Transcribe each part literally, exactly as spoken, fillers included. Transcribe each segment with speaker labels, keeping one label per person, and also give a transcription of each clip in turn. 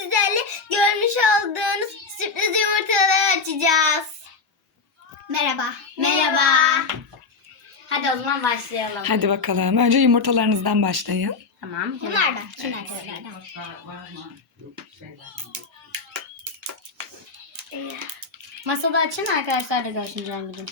Speaker 1: sizlerle görmüş olduğunuz sürpriz yumurtaları açacağız. Merhaba. Merhaba.
Speaker 2: Hadi o zaman başlayalım.
Speaker 3: Hadi bakalım. Önce yumurtalarınızdan başlayın.
Speaker 2: Tamam.
Speaker 1: Bunlardan. Kenarlardan.
Speaker 2: Masada açın arkadaşlar da görsün Cihangir'cim.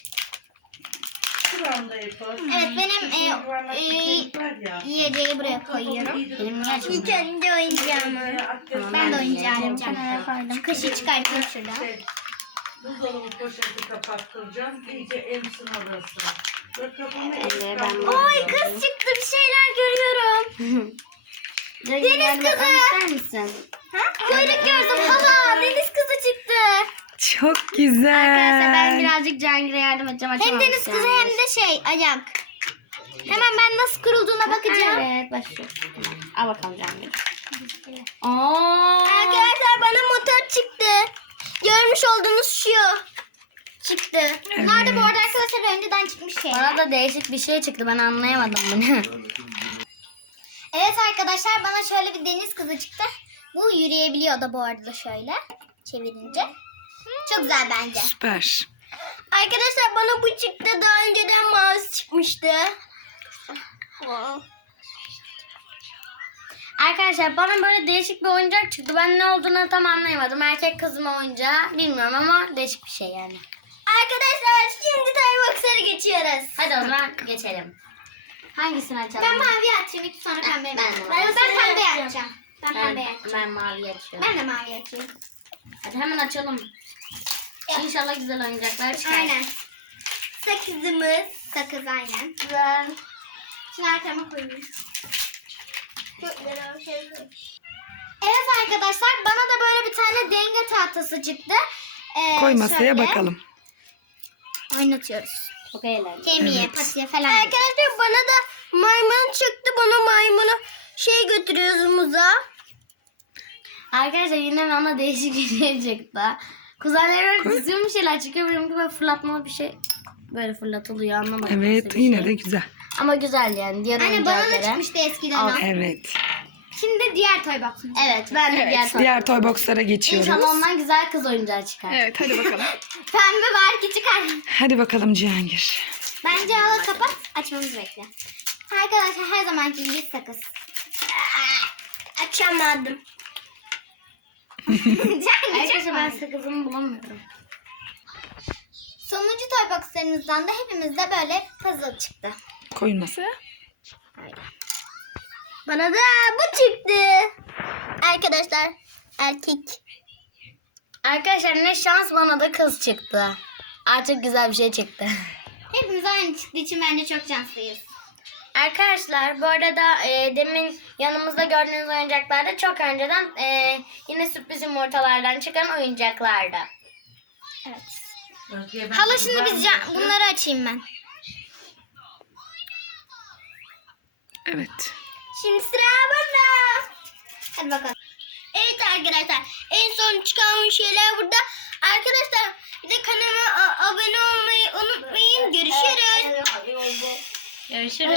Speaker 1: Evet benim e, e, yiyeceği buraya koyuyorum.
Speaker 2: Benim niye açılmıyor?
Speaker 1: İlk önce oyuncağımı.
Speaker 2: Tamam,
Speaker 1: Ben de
Speaker 2: ben
Speaker 1: oyuncağımı
Speaker 2: yiyeceğim.
Speaker 1: kenara koydum. Şu kaşığı çıkartayım şuradan.
Speaker 4: Buzdolabı poşeti kapattıracağım. İyice emsin orası. Böyle kafamı
Speaker 2: Evet, ben
Speaker 4: ekran-
Speaker 2: de-
Speaker 1: Oy kız çıktı, bir şeyler görüyorum.
Speaker 2: Deniz
Speaker 1: kızı.
Speaker 2: İster misin?
Speaker 1: Ha? Kuyruk gördüm hala. Deniz kızı çıktı.
Speaker 3: Çok güzel.
Speaker 2: Arkadaşlar ben birazcık Cihangir'e yardım edeceğim.
Speaker 1: Hem
Speaker 2: açamamış
Speaker 1: deniz kızı
Speaker 2: Cihangir.
Speaker 1: hem de şey ayak. Hemen ben nasıl kurulduğuna bakacağım.
Speaker 2: Evet başlıyoruz. Tamam. Al bakalım Cihangir. Oo.
Speaker 1: Arkadaşlar bana motor çıktı. Görmüş olduğunuz şu çıktı. Bunlar da bu arada arkadaşlar önceden çıkmış şeyler.
Speaker 2: Bana da değişik bir şey çıktı. Ben anlayamadım bunu.
Speaker 1: Evet arkadaşlar bana şöyle bir deniz kızı çıktı. Bu yürüyebiliyor da bu arada şöyle çevirince. Çok güzel bence.
Speaker 3: Süper.
Speaker 1: Arkadaşlar bana bu çıktı. Daha önceden mouse çıkmıştı.
Speaker 2: Arkadaşlar bana böyle değişik bir oyuncak çıktı. Ben ne olduğunu tam anlayamadım. Erkek kız mı oyuncağı bilmiyorum ama değişik bir şey yani.
Speaker 1: Arkadaşlar şimdi Toy Box'lara geçiyoruz.
Speaker 2: Hadi o zaman geçelim. Hangisini açalım?
Speaker 1: Ben mavi açayım, ilk sonra pembe
Speaker 2: ben
Speaker 1: ben,
Speaker 2: de
Speaker 1: ben,
Speaker 2: mavi.
Speaker 1: ben pembe açacağım. Ben
Speaker 2: ben,
Speaker 1: pembe açacağım.
Speaker 2: ben mavi açıyorum.
Speaker 1: Ben de mavi açayım.
Speaker 2: Hadi hemen açalım. İnşallah güzel oyuncaklar çıkar.
Speaker 1: Aynen. Sakızımız. Sakız aynen.
Speaker 2: Güzel.
Speaker 1: Şimdi arkama koyayım. Evet arkadaşlar bana da böyle bir tane denge tahtası çıktı. Ee,
Speaker 3: Koy masaya
Speaker 1: şöyle
Speaker 3: bakalım.
Speaker 1: Oynatıyoruz.
Speaker 2: Çok eğlenceli.
Speaker 1: Kemiğe,
Speaker 3: Evet.
Speaker 1: patiye falan. Arkadaşlar bana da maymun çıktı. Bana maymunu şey götürüyoruz muza.
Speaker 2: Arkadaşlar yine bana değişik bir şey çıktı. Kuzenlerim
Speaker 3: Koy.
Speaker 2: düzgün bir şeyler çıkıyor. Benimki böyle fırlatmalı bir şey böyle fırlatılıyor anlamadım.
Speaker 3: Evet
Speaker 2: nasıl bir
Speaker 3: yine
Speaker 2: şey.
Speaker 3: de güzel.
Speaker 2: Ama güzel yani. Diğer
Speaker 1: Anne bana da
Speaker 2: oyuncaklara.
Speaker 1: çıkmıştı eskiden
Speaker 2: Al.
Speaker 1: o.
Speaker 3: Evet.
Speaker 1: Şimdi diğer toy box'un.
Speaker 2: Evet ben de
Speaker 3: Evet.
Speaker 2: diğer toy.
Speaker 3: Diğer toy box'lara geçiyoruz.
Speaker 2: İnşallah ondan güzel kız oyuncağı çıkar.
Speaker 3: Evet hadi bakalım.
Speaker 1: Pembe var ki çıkar.
Speaker 3: Hadi bakalım Cihangir.
Speaker 1: Bence al kapat. Açmamızı bekle. Arkadaşlar her zamanki gibi sakız. Aa, Açamadım.
Speaker 2: Arkadaşlar ben sakızımı bulamıyorum.
Speaker 1: Sonuncu toy boxlarımızdan da hepimizde böyle puzzle çıktı.
Speaker 3: Koyun masaya.
Speaker 1: Bana da bu çıktı. Arkadaşlar erkek.
Speaker 2: Arkadaşlar ne şans bana da kız çıktı. Artık güzel bir şey çıktı.
Speaker 1: Hepimiz aynı çıktığı için bence çok şanslıyız.
Speaker 2: Arkadaşlar bu arada e, demin yanımızda gördüğünüz oyuncaklar da çok önceden e, yine sürpriz yumurtalardan çıkan oyuncaklardı.
Speaker 1: Evet.
Speaker 4: Özge, ben
Speaker 1: Hala şimdi biz
Speaker 4: kullanmıyorum.
Speaker 1: can- bunları açayım ben.
Speaker 3: Evet.
Speaker 1: Şimdi sıra bana. Hadi bakalım. Evet arkadaşlar en son çıkan şeyler burada. Arkadaşlar bir de kanalıma a- abone olmayı unutmayın. Görüşürüz.
Speaker 2: Görüşürüz.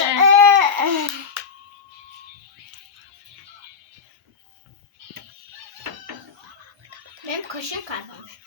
Speaker 1: Benim kaşım kaybolmuş.